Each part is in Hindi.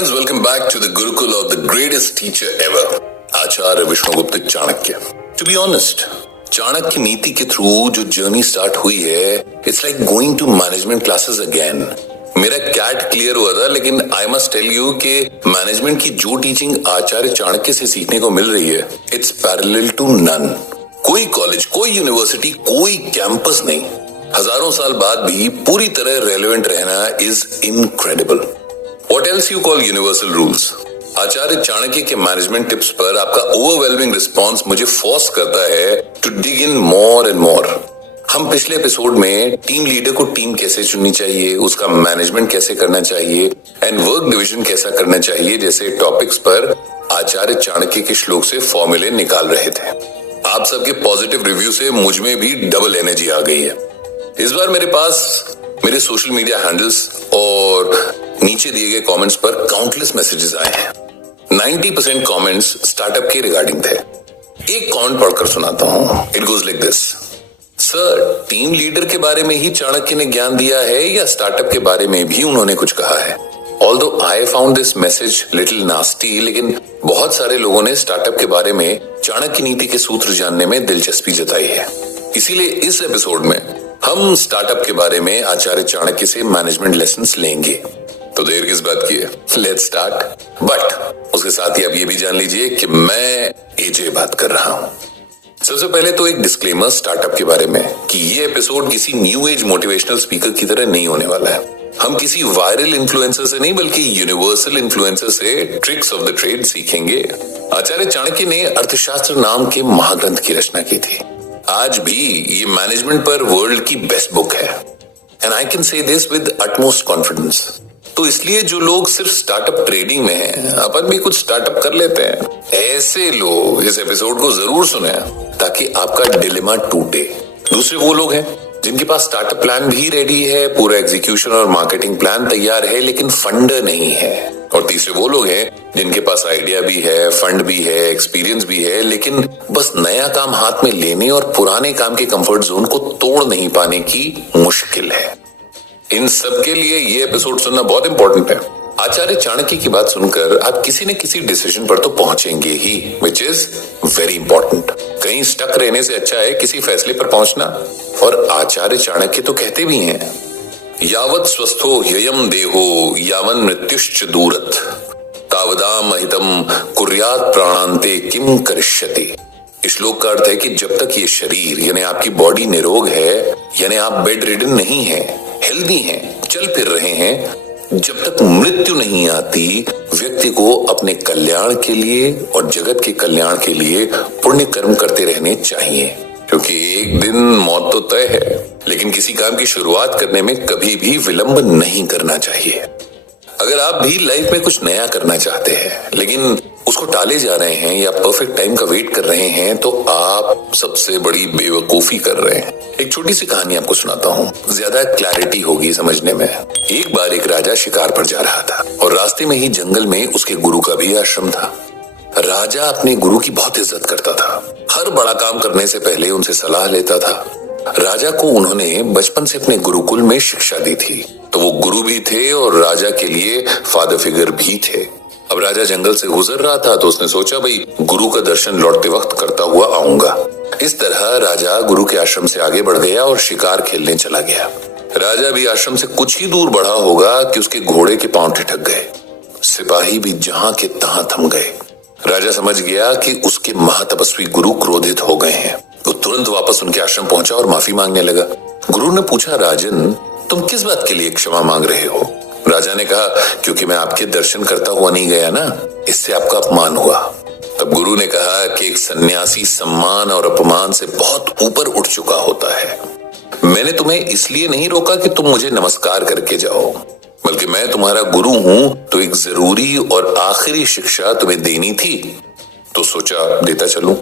friends, welcome back to the Gurukul of the greatest teacher ever, Acharya Vishnugupta Chanakya. To be honest, Chanakya नीति के थ्रू जो जर्नी स्टार्ट हुई है, it's like going to management classes again. मेरा कैट क्लियर हुआ था, लेकिन आई मस्ट टेल यू कि मैनेजमेंट की जो टीचिंग आचार्य चाणक्य से सीखने को मिल रही है, इट्स पैरेलल टू नन. कोई कॉलेज, कोई यूनिवर्सिटी, कोई कैंपस नहीं. हजारों साल बाद भी पूरी तरह रेलेवेंट रहना is incredible. What else you call universal rules? आचार्य चाणक्य के मैनेजमेंट टिप्स पर आपका ओवरवेलमिंग रिस्पॉन्स मुझे फोर्स करता है to dig in more and more. हम पिछले एपिसोड में टीम लीडर को टीम कैसे चुननी चाहिए, उसका मैनेजमेंट कैसे करना चाहिए एंड वर्क डिवीजन कैसा करना चाहिए जैसे टॉपिक्स पर आचार्य चाणक्य के श्लोक से फॉर्मूले निकाल रहे थे. आप सबके पॉजिटिव रिव्यू से मुझ में भी डबल एनर्जी आ गई है. इस बार मेरे पास मेरे सोशल मीडिया हैंडल्स और नीचे दिए गए कमेंट्स पर काउंटलेस मैसेजेस आए हैं. 90% कमेंट्स स्टार्टअप के रिगार्डिंग थे. एक कमेंट पढ़कर सुनाता हूं. It goes like this. Sir, team leader के बारे में ही चाणक्य ने ज्ञान दिया है या स्टार्टअप के बारे में भी उन्होंने कुछ कहा है? Although I found this message little nasty, लेकिन बहुत सारे लोगों ने स्टार्टअप के बारे में चाणक्य नीति के सूत्र जानने में दिलचस्पी जताई है. इसीलिए इस एपिसोड में हम स्टार्टअप के बारे में आचार्य चाणक्य से मैनेजमेंट लेसन्स लेंगे. तो देर किस बात की है, लेट्स स्टार्ट. बट उसके साथ ही आप ये भी जान लीजिए कि मैं एजे बात कर रहा हूं. सबसे पहले तो एक डिस्क्लेमर स्टार्टअप के बारे में कि ये एपिसोड किसी न्यू एज मोटिवेशनल स्पीकर की तरह नहीं होने वाला है. हम किसी वायरल इन्फ्लुएंसर से नहीं बल्कि यूनिवर्सल इन्फ्लुएंसर से ट्रिक्स ऑफ द ट्रेड सीखेंगे. आचार्य चाणक्य ने अर्थशास्त्र नाम के महाग्रंथ की रचना की थी. आज भी ये मैनेजमेंट पर वर्ल्ड की बेस्ट बुक है and I can say this with utmost confidence. तो इसलिए जो लोग सिर्फ स्टार्टअप ट्रेडिंग में हैं, अपन भी कुछ स्टार्टअप कर लेते हैं, ऐसे लोग इस एपिसोड को जरूर सुने ताकि आपका डिलेमा टूटे. दूसरे वो लोग हैं जिनके पास स्टार्टअप प्लान भी रेडी है, पूरा एग्जीक्यूशन और मार्केटिंग प्लान तैयार है, लेकिन फंड नहीं है. और तीसरे वो लोग हैं जिनके पास आइडिया भी है, फंड भी है, एक्सपीरियंस भी है, लेकिन बस नया काम हाथ में लेने और पुराने काम के कंफर्ट जोन को तोड़ नहीं पाने की मुश्किल है. इन सब के लिए ये एपिसोड सुनना बहुत इंपॉर्टेंट है. आचार्य चाणक्य की बात सुनकर आप किसी न किसी डिसीजन पर तो पहुंचेंगे ही, विच इज वेरी इंपॉर्टेंट. कहीं स्टक रहने से अच्छा है किसी फैसले पर पहुंचना. और आचार्य चाणक्य तो कहते भी हैं, यावत् स्वस्थो ह्ययम् देहो यावन् मृत्युश्च दूरत् तावदाम अहितम कुर्यात् प्राणान्ते किम करिष्यति. इस श्लोक का अर्थ है कि जब तक ये शरीर यानी आपकी बॉडी निरोग है, यानी आप बेड रिडन नहीं है, हेल्दी हैं, चल फिर रहे हैं, जब तक मृत्यु नहीं आती, व्यक्ति को अपने कल्याण के लिए और जगत के कल्याण के लिए पुण्य कर्म करते रहने चाहिए. क्योंकि एक दिन मौत तो तय है, लेकिन किसी काम की शुरुआत करने में कभी भी विलंब नहीं करना चाहिए. अगर आप भी लाइफ में कुछ नया करना चाहते हैं लेकिन उसको टाले जा रहे हैं या परफेक्ट टाइम का वेट कर रहे हैं, तो आप सबसे बड़ी बेवकूफी कर रहे हैं. एक छोटी सी कहानी आपको सुनाता हूँ, ज्यादा क्लैरिटी होगी समझने में. एक बार एक राजा शिकार पर जा रहा था और रास्ते में ही जंगल में उसके गुरु का भी आश्रम था. राजा अपने गुरु की बहुत इज्जत करता था. हर बड़ा काम करने से पहले उनसे सलाह लेता था. राजा को उन्होंने बचपन से अपने गुरुकुल में शिक्षा दी थी, तो वो गुरु भी थे और राजा के लिए फादर फिगर भी थे. अब राजा जंगल से गुजर रहा था तो उसने सोचा, भाई गुरु का दर्शन लौटते वक्त करता हुआ आऊंगा. इस तरह राजा गुरु के आश्रम से आगे बढ़ गया और शिकार खेलने चला गया. राजा भी आश्रम से कुछ ही दूर बढ़ा होगा कि उसके घोड़े के पांव ठिठक गए. सिपाही भी जहां के तहां थम गए. राजा समझ गया कि उसके महातपस्वी गुरु क्रोधित हो गए हैं. तो तुरंत वापस उनके आश्रम पहुंचा और माफी मांगने लगा. गुरु ने पूछा, राजन, तुम किस बात के लिए क्षमा मांग रहे हो? राजा ने कहा, क्योंकि मैं आपके दर्शन करता हुआ नहीं गया ना, इससे आपका अपमान हुआ. तब गुरु ने कहा कि एक सन्यासी सम्मान और अपमान से बहुत ऊपर उठ चुका होता है. मैंने तुम्हें इसलिए नहीं रोका कि तुम मुझे नमस्कार करके जाओ, बल्कि मैं तुम्हारा गुरु हूं तो एक जरूरी और आखिरी शिक्षा तुम्हें देनी थी, तो सोचा देता चलूं.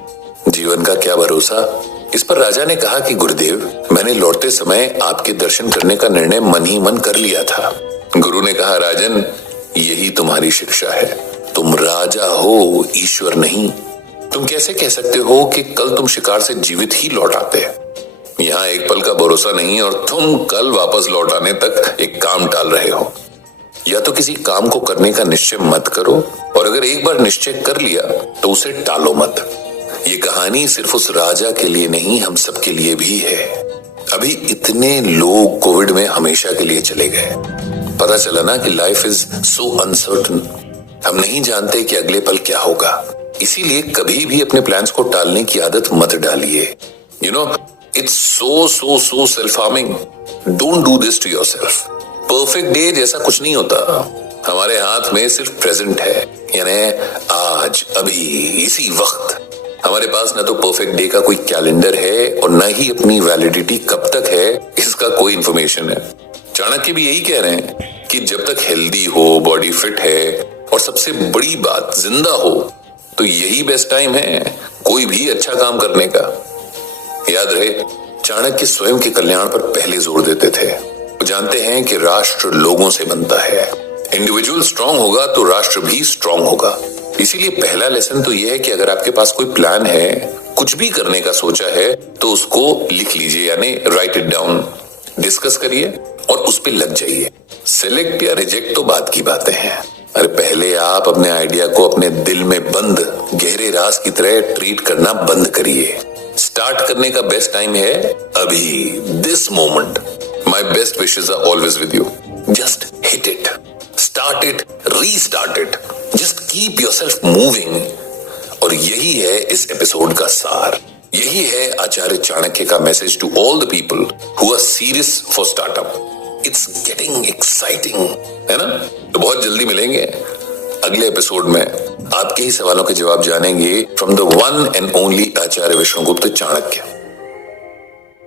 जीवन का क्या भरोसा. इस पर राजा ने कहा कि गुरुदेव, मैंने लौटते समय आपके दर्शन करने का निर्णय मन ही मन कर लिया था. गुरु ने कहा, राजन, यही तुम्हारी शिक्षा है. तुम राजा हो, ईश्वर नहीं. तुम कैसे कह सकते हो कि कल तुम शिकार से जीवित ही लौट आते हैं? यहाँ एक पल का भरोसा नहीं और तुम कल वापस लौट आने तक एक काम टाल रहे हो. या तो किसी काम को करने का निश्चय मत करो, और अगर एक बार निश्चय कर लिया तो उसे टालो मत। ये कहानी सिर्फ उस राजा के लिए नहीं, हम सबके लिए भी है। अभी इतने लोग कोविड में हमेशा के लिए चले गए। पता चला ना कि लाइफ इज सो अनसर्टन। हम नहीं जानते कि अगले पल क्या होगा। इसीलिए कभी भी अपने प्लान्स को टालने की आदत मत डालिए। You know, it's so self harming. Don't do this to yourself. Perfect day जैसा कुछ नहीं होता। हमारे हाथ में सिर्फ प्रेजेंट है, यानी आज, अभी, इसी वक्त। हमारे पास न तो परफेक्ट डे का कोई कैलेंडर है और न ही अपनी वैलिडिटी कब तक है इसका कोई इंफॉर्मेशन है। चाणक्य भी यही कह रहे हैं कि जब तक हेल्दी हो, बॉडी फिट है और सबसे बड़ी बात जिंदा हो, तो यही बेस्ट टाइम है कोई भी अच्छा काम करने का। याद रहे, चाणक्य स्वयं के कल्याण पर पहले जोर देते थे। वो जानते हैं कि राष्ट्र लोगों से बनता है। इंडिविजुअल स्ट्रांग होगा तो राष्ट्र भी स्ट्रांग होगा। इसीलिए पहला लेसन तो यह है कि अगर आपके पास कोई प्लान है, कुछ भी करने का सोचा है, तो उसको लिख लीजिए, यानी राइट इट डाउन, डिस्कस करिए और उस पर लग जाइए। सिलेक्ट या रिजेक्ट तो बात की बातें हैं। अरे पहले आप अपने आइडिया को अपने दिल में बंद गहरे राज की तरह ट्रीट करना बंद करिए। स्टार्ट करने का बेस्ट टाइम है अभी, this moment. My best wishes are always with you. Just hit it, start it, restart it, just keep yourself moving. और यही है इस एपिसोड का सार। यही है आचार्य चाणक्य का message to all the people who are serious for startup. It's getting exciting, है ना? तो बहुत जल्दी मिलेंगे अगले एपिसोड में। आपके ही सवालों के जवाब जानेंगे from the one and only Acharya Vishnugupta Chanakya.